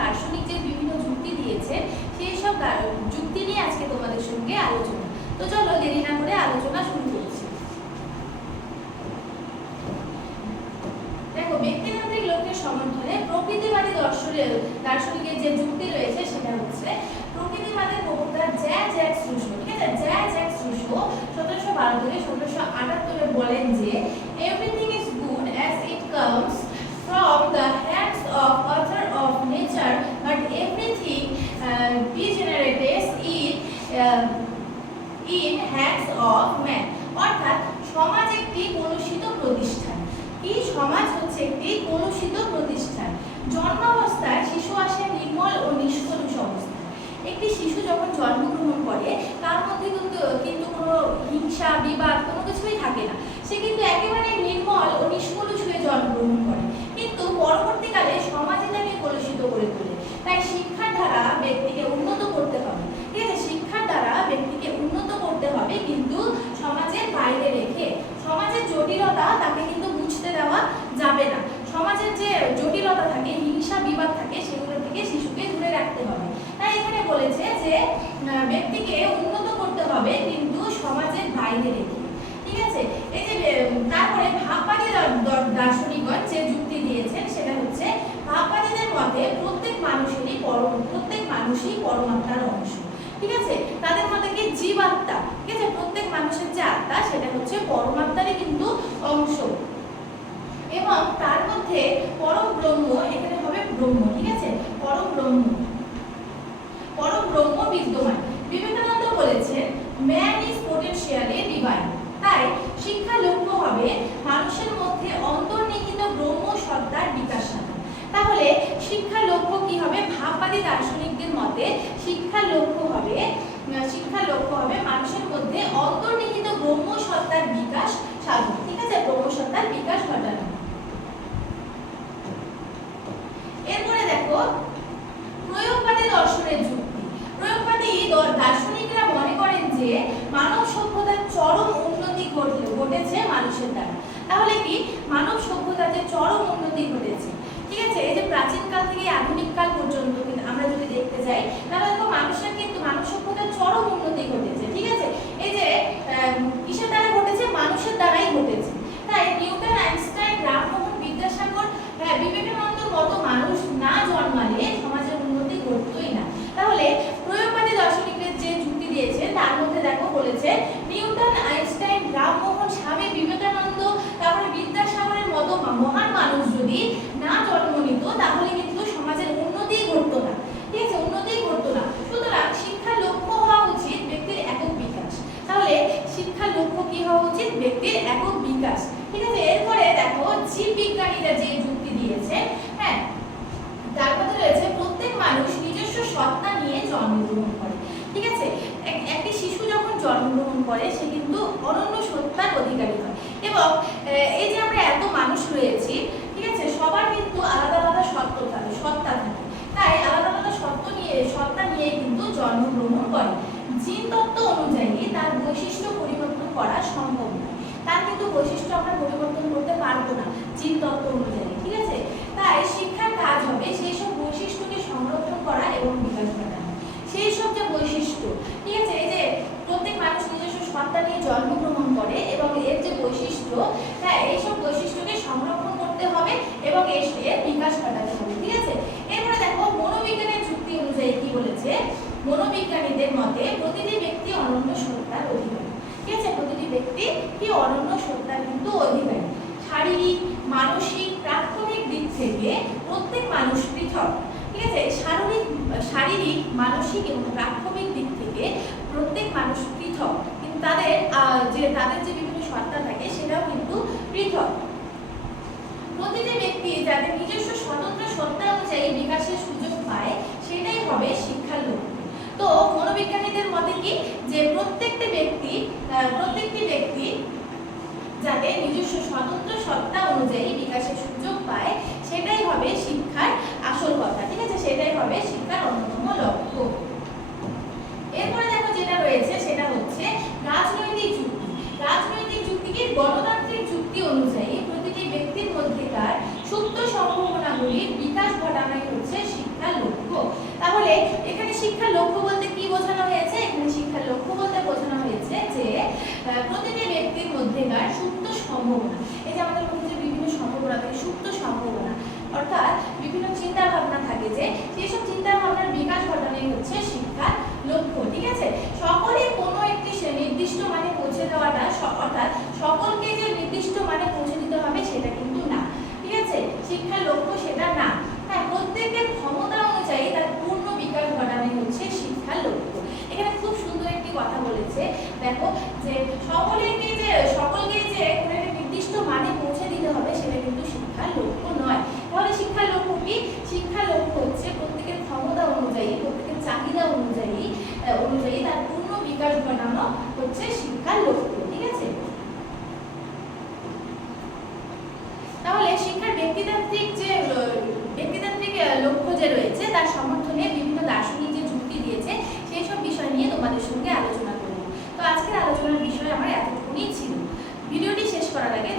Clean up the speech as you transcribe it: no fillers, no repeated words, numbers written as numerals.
দার্শনিক যে বিভিন্ন যুক্তি দিয়েছে সেই সব যুক্তি নিয়ে আজকে তোমাদের সঙ্গে আলোচনা। তো চলো দেরি না করে আলোচনা শুরু করছি। দেখো, ব্যক্তিতান্ত্রিক লক্ষ্যের সমর্থনে প্রকৃতিবাদী দার্শনিকের যে যুক্তি রয়েছে সেটা হচ্ছে প্রকৃতিবাদের প্রবক্তা জ্যাক রুসো। ঠিক আছে, জ্যাক রুসো 1712 থেকে 1778 বলেন যে everything is good as it comes from the hands of author of nature, but everything degenerates in hands of man. অর্থাৎ সমাজ একটি কলুষিত প্রতিষ্ঠান। এই সমাজ হচ্ছে একটি কলুষিত প্রতিষ্ঠান। জন্মাবস্থায় শিশু আসে নির্মল ও নিষ্কলুষ অবস্থায়। একটি শিশু যখন জন্মগ্রহণ করে তার মধ্যে কিন্তু কোনো হিংসা বিবাদ কোনো কিছুই থাকে না। সে কিন্তু একেবারে নির্মল ও নিষ্কলুষ হয়ে জন্মগ্রহণ করে, কিন্তু পরবর্তীকালে সমাজে তাকে কলুষিত করে তোলে। তাই শিক্ষার দ্বারা ব্যক্তিকে উন্নত করতে হবে। ঠিক আছে, শিক্ষার দ্বারা ব্যক্তিকে উন্নত করতে হবে, কিন্তু সমাজের বাইরে রেখে। সমাজের জটিলতা তাকে কিন্তু বুঝতে দেওয়া যাবে না। সমাজের যে জটিলতা থাকে, হিংসা বিবাদ থাকে, সেগুলো থেকে শিশুকে দূরে রাখতে হবে। তাই এখানে বলেছে যে ব্যক্তিকে উন্নত করতে হবে, কিন্তু সমাজের বাইরে রেখে। ঠিক আছে, এই যে তারপরে ভাববাদী দার্শনিকগণ যে যুক্তি দিয়েছেন সেটা হচ্ছে ভাববাদীদের মতে প্রত্যেক মানুষই পরমাত্মার অংশ। ঠিক আছে, তাদের মতে কি জীবাত্মা, ঠিক আছে, প্রত্যেক মানুষের যে আত্মা সেটা হচ্ছে পরমাত্মারই কিন্তু অংশ, এবং তার মধ্যে পরম ব্রহ্ম, এখানে হবে ব্রহ্ম। ঠিক আছে, পরম ব্রহ্ম বিদ্যমান। বিবেকানন্দ বলেছেন ম্যান ইজ পোটেনশিয়ালি ডিভাইন। তাই শিক্ষার লক্ষ্য হবে মানুষের মধ্যে অন্তর্নিহিত ব্রহ্ম সত্তার বিকাশ সাধন। তাহলে শিক্ষার লক্ষ্য কি হবে? ভাববাদী দার্শনিকদের মতে শিক্ষার লক্ষ্য হবে মানুষের মধ্যে অন্তর্নিহিত ব্রহ্ম সত্তার বিকাশ সাধন। ঠিক আছে, ব্রহ্ম সত্তার বিকাশ ঘটানো। এরপরে দেখো প্রয়োগবাদী দর্শনের যুক্তি। প্রয়োগবাদী দার্শনিকরা মনে করেন যে মানব সভ্যতার চরম উন্নতি ঘটেছে মানুষের দ্বারা। তাহলে কি মানব সভ্যতার যে চরম উন্নতি ঘটেছে, ঠিক আছে, এই যে প্রাচীন কাল থেকে আধুনিক কাল পর্যন্ত আমরা যদি দেখতে যাই তাহলে দেখো মানব সভ্যতার চরম উন্নতি ঘটেছে। ঠিক আছে, এই যে কিসের দ্বারা ঘটেছে? মানুষের দ্বারাই ঘটেছে। তাই নিউটন, আইনস্টাইন, রামমোহন, বিদ্যাসাগর, বিবেকানন্দর মতো মানুষ না জন্মালে সমাজের উন্নতি ঘটতই না। তাহলে প্রয়োগবাদী দর্শনিকদের যে যুক্তি দিয়েছে তার মধ্যে দেখো বলেছে নিউটন, আইনস্টাইন, রামমোহন, স্বামী বিবেকানন্দ, তারপরে বিদ্যাসাগরের মতো মহান মানুষ যদি না জন্ম নিত তাহলে কিন্তু সমাজের উন্নতি ঘটতো না। ঠিক আছে, উন্নতি ঘটতো না। সুতরাং শিক্ষার লক্ষ্য হওয়া উচিত ব্যক্তির একক বিকাশ। তাহলে শিক্ষার লক্ষ্য কি হওয়া উচিত? ব্যক্তির একক বিকাশ। ঠিক আছে, এরপরে দেখো জীব বিজ্ঞানীরা যে যুক্তি দিয়েছে, হ্যাঁ, তার মধ্যে রয়েছে প্রত্যেক মানুষ নিজস্ব সত্তা নিয়ে জন্মগ্রহণ করে। ঠিক আছে, একটি শিশু যখন জন্মগ্রহণ করে সে কিন্তু অনন্য সত্তার অধিকারী হয়, এবং এই যে আমরা এত মানুষ রয়েছি, ঠিক আছে, সবার কিন্তু আলাদা আলাদা সত্তা থাকে। তাই আলাদা আলাদা সত্তা নিয়ে কিন্তু জন্মগ্রহণ করে। জিন তত্ত্ব অনুযায়ী তার বৈশিষ্ট্য পরিবর্তন করা সম্ভব নয়। তার কিন্তু বৈশিষ্ট্য আমরা পরিবর্তন করতে পারবো না জিন তত্ত্ব অনুযায়ী। ঠিক আছে, তাই শিক্ষার কাজ হবে সেই সব বৈশিষ্ট্যকে সংরক্ষণ করা এবং বিকাশ ঘটানো। সেই সব যে বৈশিষ্ট্য, ঠিক আছে, এই যে প্রত্যেক মানুষ নিজস্ব সত্তা নিয়ে জন্মগ্রহণ করে এবং এর যে বৈশিষ্ট্য, হ্যাঁ, এইসব বৈশিষ্ট্যকে সংরক্ষণ করতে হবে এবং এর বিকাশ ঘটাতে হবে। ঠিক আছে, এরপরে দেখো মনোবিজ্ঞানের যুক্তি অনুযায়ী কি বলেছে। মনোবিজ্ঞানীদের মতে প্রতিটি ব্যক্তি অনন্য সত্তার অধিকারী। ঠিক আছে, প্রতিটি ব্যক্তি কি অনন্য সত্তার কিন্তু অধিকারী। শারীরিক, মানসিক, প্রাথমিক দিক থেকে প্রত্যেক মানুষ পৃথক। ঠিক আছে, শারীরিক, মানসিক এবং প্রাথমিক দিক থেকে প্রত্যেক মানুষ পৃথক, কিন্তু তাদের যে বিভিন্ন সত্তা থাকে সেটাও কিন্তু পৃথক। প্রতিটি ব্যক্তি যাতে নিজস্ব স্বতন্ত্র সত্তা অনুযায়ী বিকাশের সুযোগ পায় সেটাই হবে শিক্ষার লক্ষ্য। তো মনোবিজ্ঞানীদের মতে কি, যে প্রত্যেকটি ব্যক্তি যাতে নিজস্ব স্বতন্ত্র সত্তা অনুযায়ী বিকাশের সুযোগ পায় সেটাই হবে শিক্ষার আসল কথা। ঠিক আছে, সেটাই হবে শিক্ষার অন্যতম লক্ষ্য। এরপরে দেখো যেটা রয়েছে সেটা হচ্ছে রাজনৈতিক যুক্তি। রাজনৈতিক যুক্তিকে গণতান্ত্রিক যুক্তি অনুযায়ী প্রতিটি ব্যক্তির মধ্যেকার সুপ্ত সম্ভাবনাগুলির বিকাশ ঘটানোই হচ্ছে শিক্ষার লক্ষ্য। শিক্ষার লক্ষ্য বলতে কি বোঝানো হয়েছে? এখানে শিক্ষার লক্ষ্য বলতে বোঝানো হয়েছে যে প্রতিটি ব্যক্তির মধ্যেকার সুপ্ত সম্ভাবনা, এই যে আমাদের মধ্যে যে বিভিন্ন সম্ভাবনা থাকে, সুপ্ত সম্ভাবনা অর্থাৎ বিভিন্ন চিন্তা ভাবনা থাকে, যে সেসব চিন্তা ভাবনার বিকাশ ঘটানোই হচ্ছে শিক্ষার লক্ষ্য। ঠিক আছে, সকলে কোনো একটি নির্দিষ্ট মানে পৌঁছে দেওয়াটা অর্থাৎ সকলকে যে নির্দিষ্ট মানে পৌঁছে দিতে হবে সেটা কিন্তু না। ঠিক আছে, শিক্ষার লক্ষ্য সেটা না। হ্যাঁ, প্রত্যেকের ক্ষমতা অনুযায়ী তার পূর্ণ বিকাশ ঘটানোই হচ্ছে শিক্ষার লক্ষ্য। এখানে খুব সুন্দর একটি কথা বলেছে, দেখো যে সকলকে যে কোনো একটা নির্দিষ্ট মানে পৌঁছে দিতে হবে সেটা কিন্তু শিক্ষার লক্ষ্য নয়। তাহলে শিক্ষার লক্ষ্য কি? শিক্ষার লক্ষ্য হচ্ছে প্রত্যেকের ক্ষমতা অনুযায়ী, প্রত্যেকের চাহিদা অনুযায়ী তার পূর্ণ বিকাশ ঘটানো হচ্ছে শিক্ষার লক্ষ্য। ঠিক আছে, তাহলে শিক্ষার ব্যক্তিতান্ত্রিক লক্ষ্য যে রয়েছে তার সমর্থনে বিভিন্ন দার্শনিক যে যুক্তি দিয়েছে সেই সব বিষয় নিয়ে তোমাদের সঙ্গে আলোচনা করব। তো আজকের আলোচনার বিষয় আমার এতটুকুই ছিল। ভিডিওটি শেষ করার আগে